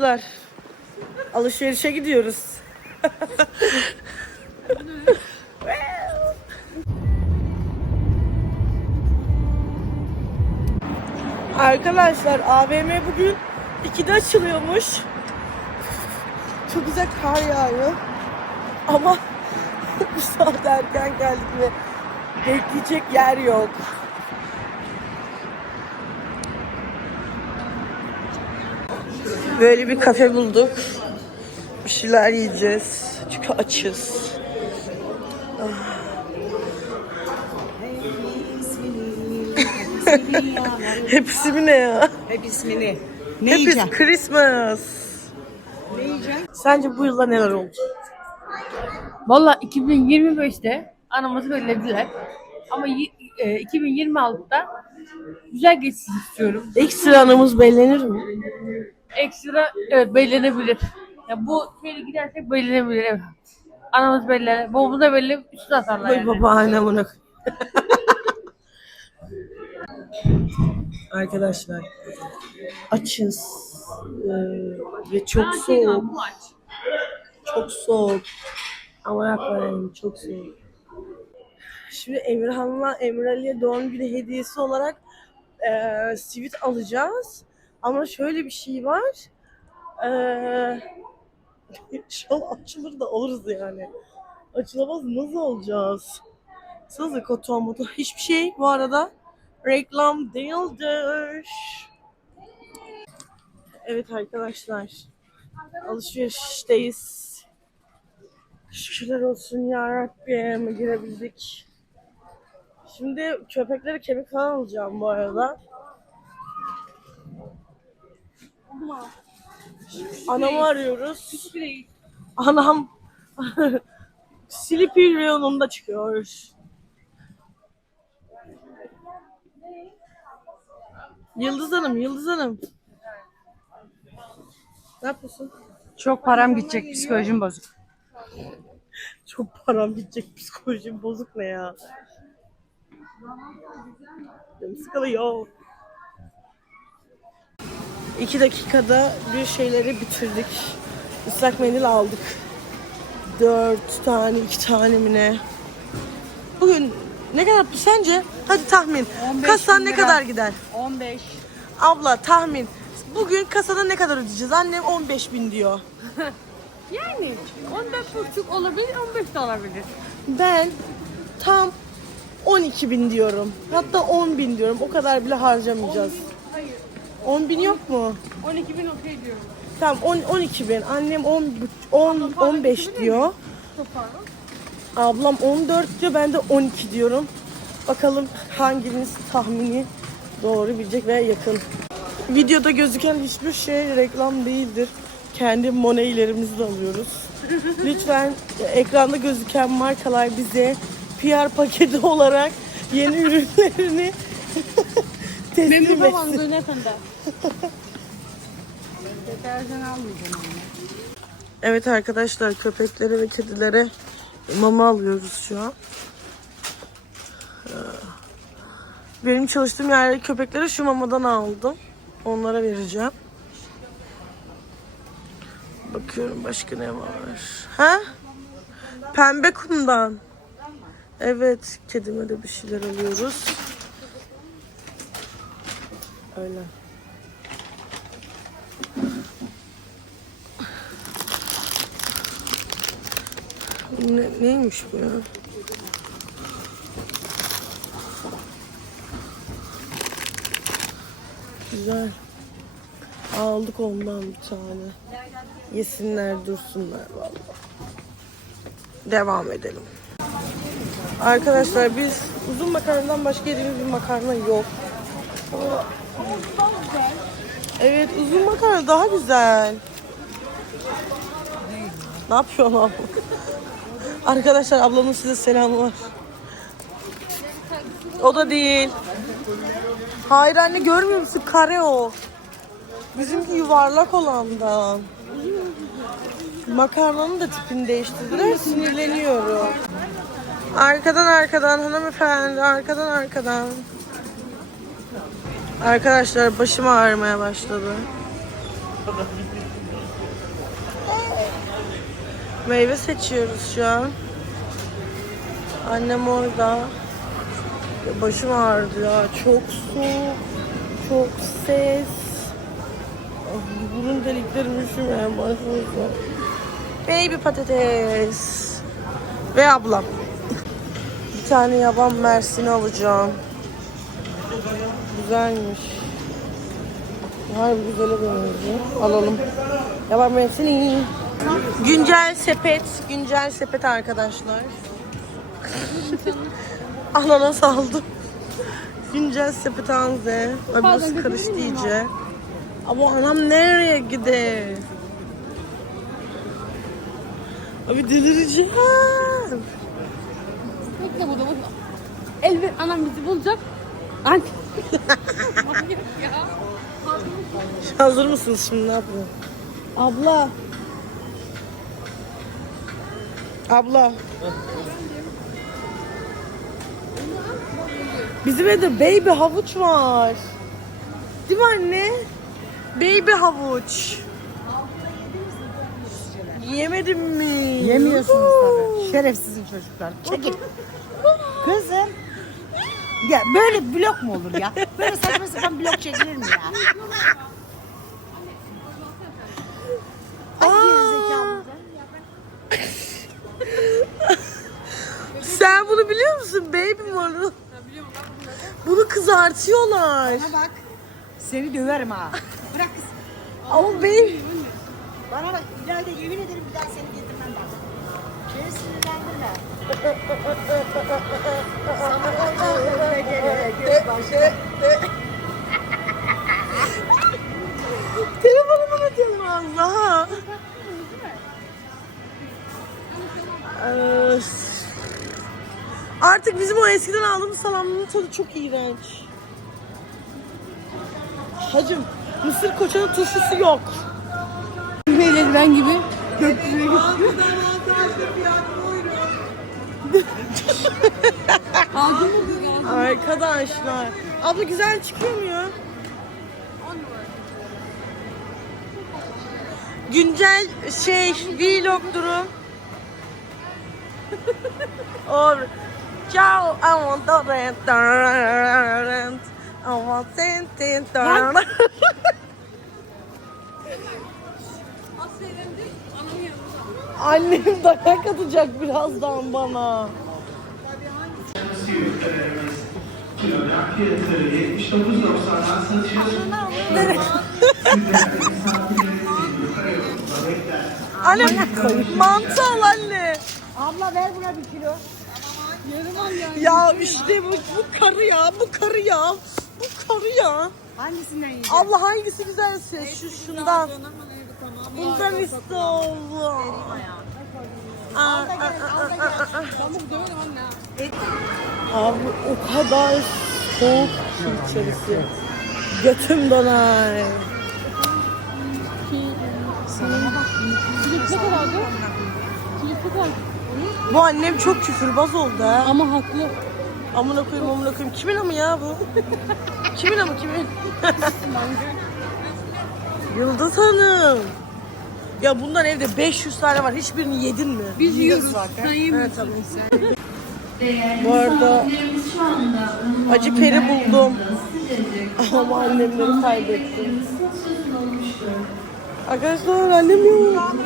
arkadaşlar. Alışverişe gidiyoruz. Arkadaşlar AVM bugün 2'de açılıyormuş. Çok güzel kar yağıyor. Ama bu saat erken geldik ve bekleyecek yer yok. Böyle bir kafe bulduk. Bir şeyler yiyeceğiz. Çünkü açız. Hepsi mi ne ya? Hep ismini. Ne Hepsi yiyeceksin? Christmas. Ne yiyeceksin? Sence bu yılda neler oldu? Valla 2025'te anamızı belirlediler. Ama y- e, 2026'da güzel geçsin istiyorum. Ekstra anımız bellenir mi? Ekstra evet belirlenebilir. Ya bu böyle gidersek belirlenebilir evet. Anamız belli, babamız da belli, üstü atarlar Vay yani. babaannem ona. Arkadaşlar açız Ee, ve çok soğuk. Çok soğuk. Ama yapmayın çok soğuk. Şimdi Emirhan'la Emrali'ye doğum günü hediyesi olarak eee sivit alacağız. Ama şöyle bir şey var. Şu an açılır da alırız yani. Açılamaz nasıl olacağız? Sızı koton motor hiçbir şey bu arada reklam değildir. Evet arkadaşlar alışverişteyiz. Şükürler olsun ya Rabbim girebildik. Şimdi köpeklere kemik falan alacağım bu arada. Anamı arıyoruz. Anam Sleepy reyonunda çıkıyor. Yıldız Hanım, Yıldız Hanım. Ne yapıyorsun? Çok param gidecek psikolojim bozuk. Çok param gidecek psikolojim bozuk ne ya? Canım sıkılıyor. İki dakikada bir şeyleri bitirdik. Islak mendil aldık. Dört tane, iki tane mi ne? Bugün ne kadar sence? Hadi tahmin. 15 Kasadan bin ne kadar gider? 15. Abla tahmin. Bugün kasada ne kadar ödeyeceğiz? Annem 15 bin diyor. Yani 14,5 olabilir, 15 de olabilir. Ben tam 12 bin diyorum. Hatta 10 bin diyorum. O kadar bile harcamayacağız. Hayır, 10 bin yok mu? 12 bin okey diyorum. Tamam 10, 12 bin. Annem 10, 10 15 diyor. Çok pardon. Ablam 14 diyor. Ben de 12 diyorum. Bakalım hanginiz tahmini doğru bilecek veya yakın. Videoda gözüken hiçbir şey reklam değildir. Kendi moneylerimizi de alıyoruz. Lütfen ekranda gözüken markalar bize PR paketi olarak yeni ürünlerini teslim etsin. ne kadar? Deterjan almayacağım ama. Evet arkadaşlar köpeklere ve kedilere mama alıyoruz şu an. Ee, Benim çalıştığım yerde köpeklere şu mamadan aldım. Onlara vereceğim. Bakıyorum başka ne var. Ha? Pembe kumdan. Evet, kedime de bir şeyler alıyoruz. Öyle. Ne, neymiş bu ya? Güzel. Aldık ondan bir tane. Yesinler dursunlar vallahi. Devam edelim. Arkadaşlar biz uzun makarnadan başka yediğimiz bir makarna yok. Ama- Evet uzun makarna daha güzel. Ne yapıyorsun abla? Arkadaşlar ablamın size selamı var. O da değil. Hayır anne görmüyor musun? Kare o. Bizimki yuvarlak olandan. Makarnanın da tipini değiştirdiler. Sinirleniyorum. Arkadan arkadan hanımefendi. Arkadan arkadan. Arkadaşlar başım ağrımaya başladı. Meyve seçiyoruz şu an. Annem orada. Başım ağrıdı ya. Çok soğuk. Çok ses. Ah, Burun deliklerim üşümeye başladı. Baby patates. Ve ablam. Bir tane yaban mersini alacağım. Güzelmiş. Harbi güzele benziyor. Alalım. Yaban mersini. Güncel sepet. Güncel sepet arkadaşlar. Ananas aldım. Güncel sepet aldı. Ay burası karıştı iyice. Ama anam nereye gider? Abi delireceğim. Bekle burada. Elbet anam bizi bulacak. Anne. Hazır mısınız şimdi ne yapıyor? Abla. Abla. Bizim evde baby havuç var. Değil mi anne? Baby havuç. Yemedim mi? Yemiyorsunuz tabii. Şerefsizin çocuklar. Çekil. Ya böyle blok mu olur ya? Böyle saçma sapan blok çekilir mi ya? Ay gerizekalı. Sen bunu biliyor musun? Baby malı. Bunu kızartıyorlar. Bana bak. Seni döverim ha. Bırak kız. Ama baby... Bana bak ileride yemin ederim bir daha seni getirmem bak. Beni sinirlendirme. Telefonumu unutuyorum Allah'a. Öf. Artık bizim o eskiden aldığımız salamının tadı çok iğrenç. Hacım, mısır koçanın turşusu yok. Böyle ben gibi. Arkadaşlar. Abla güzel çıkıyor mu ya? Güncel şey vlog durum. Or Ciao, I want the rent. rent. I want ten ten. Annem dayak atacak birazdan bana. Kilogram fiyatı 79.90'dan satışa Anne mantı al anne. Abla ver buna bir kilo. Ya işte bu, bu karı ya, bu karı ya. Bu karı ya. Hangisinden yiyeceğim? Allah hangisi güzelse şu şundan. Bundan iste Allah. Aa, aa, aa, aa, aa. Abi o kadar soğuk ki içerisi. Götüm donar. Ne kadardı? Ne kadar? Bu annem çok küfürbaz oldu ha. Ama haklı. Amına koyayım amına koyayım. Kimin amı ya bu? kimin amı kimin? Yıldız Hanım. Ya bundan evde 500 tane var. Hiçbirini yedin mi? Biz yiyoruz. Sen Evet yemiyorsun. tabii. Bu arada acı peri buldum. Ama annemleri kaybettim. Arkadaşlar annem yok.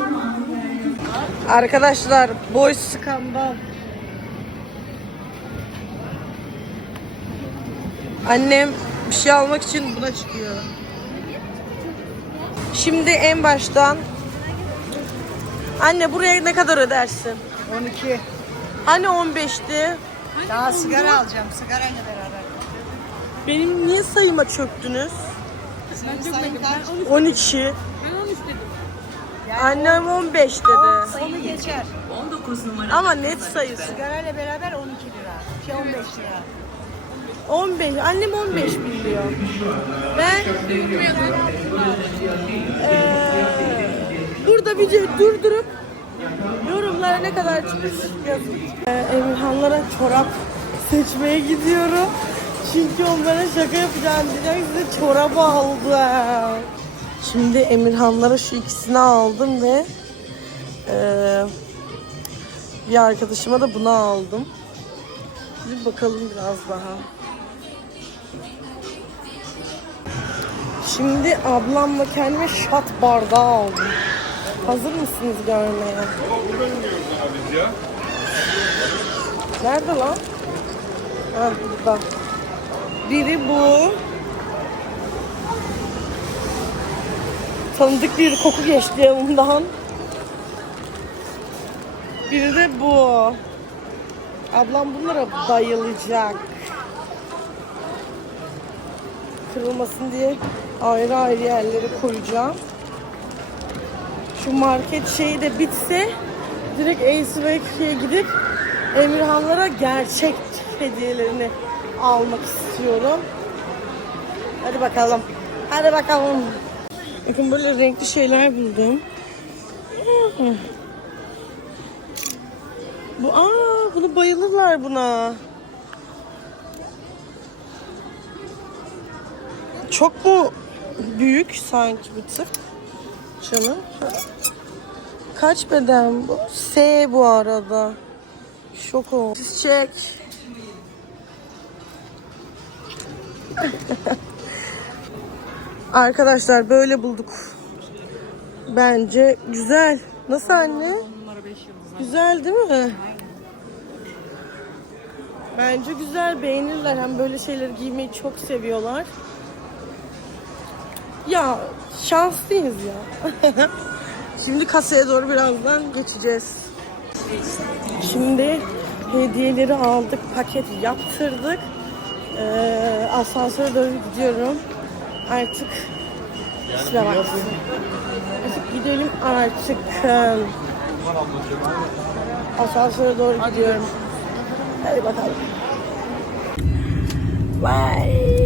Arkadaşlar boy skandal. Annem bir şey almak için buna çıkıyor. Şimdi en baştan Anne buraya ne kadar ödersin? 12. Hani 15'ti? Daha sigara alacağım. Sigarayla beraber. Benim niye sayıma çöktünüz? Senin sayın kaç? 12. Ben onu istedim. Annem 15 dedi. Onu geçer. Ama net sayısı. Sigarayla beraber 12 lira. Şey 15 lira. 15. Annem 15 biliyor. Ben eee burada bir durdurup yorumlara ne kadar çıkmış yazın. Ee, Emirhanlara çorap seçmeye gidiyorum. Çünkü onlara şaka yapacağım diyecek size çorap aldım. Şimdi Emirhanlara şu ikisini aldım ve Ee, bir arkadaşıma da bunu aldım. Bir bakalım biraz daha. Şimdi ablamla kendime şat bardağı aldım. Hazır mısınız görmeye? Nerede lan? Ha burada. Biri bu. Tanıdık bir koku geçti yanımdan. Biri de bu. Ablam bunlara bayılacak. Kırılmasın diye ayrı ayrı yerlere koyacağım. Şu market şeyi de bitse direkt Ace Bakery'e gidip Emirhanlara gerçek hediyelerini almak istiyorum. Hadi bakalım. Hadi bakalım. Bakın böyle renkli şeyler buldum. Bu aa bunu bayılırlar buna. Çok mu büyük sanki bir tık? Canım. Kaç beden bu? S bu arada. Şok oldum. Çiçek. Arkadaşlar böyle bulduk. Bence güzel. Nasıl anne? Güzel değil mi? Bence güzel beğenirler. Hem böyle şeyleri giymeyi çok seviyorlar. Ya şanslıyız ya. Şimdi kasaya doğru birazdan geçeceğiz. Şimdi hediyeleri aldık, paket yaptırdık. Ee, asansöre doğru gidiyorum. Artık vakti. Artık gidelim artık. Asansöre doğru gidiyorum. Hadi bakalım. Vay.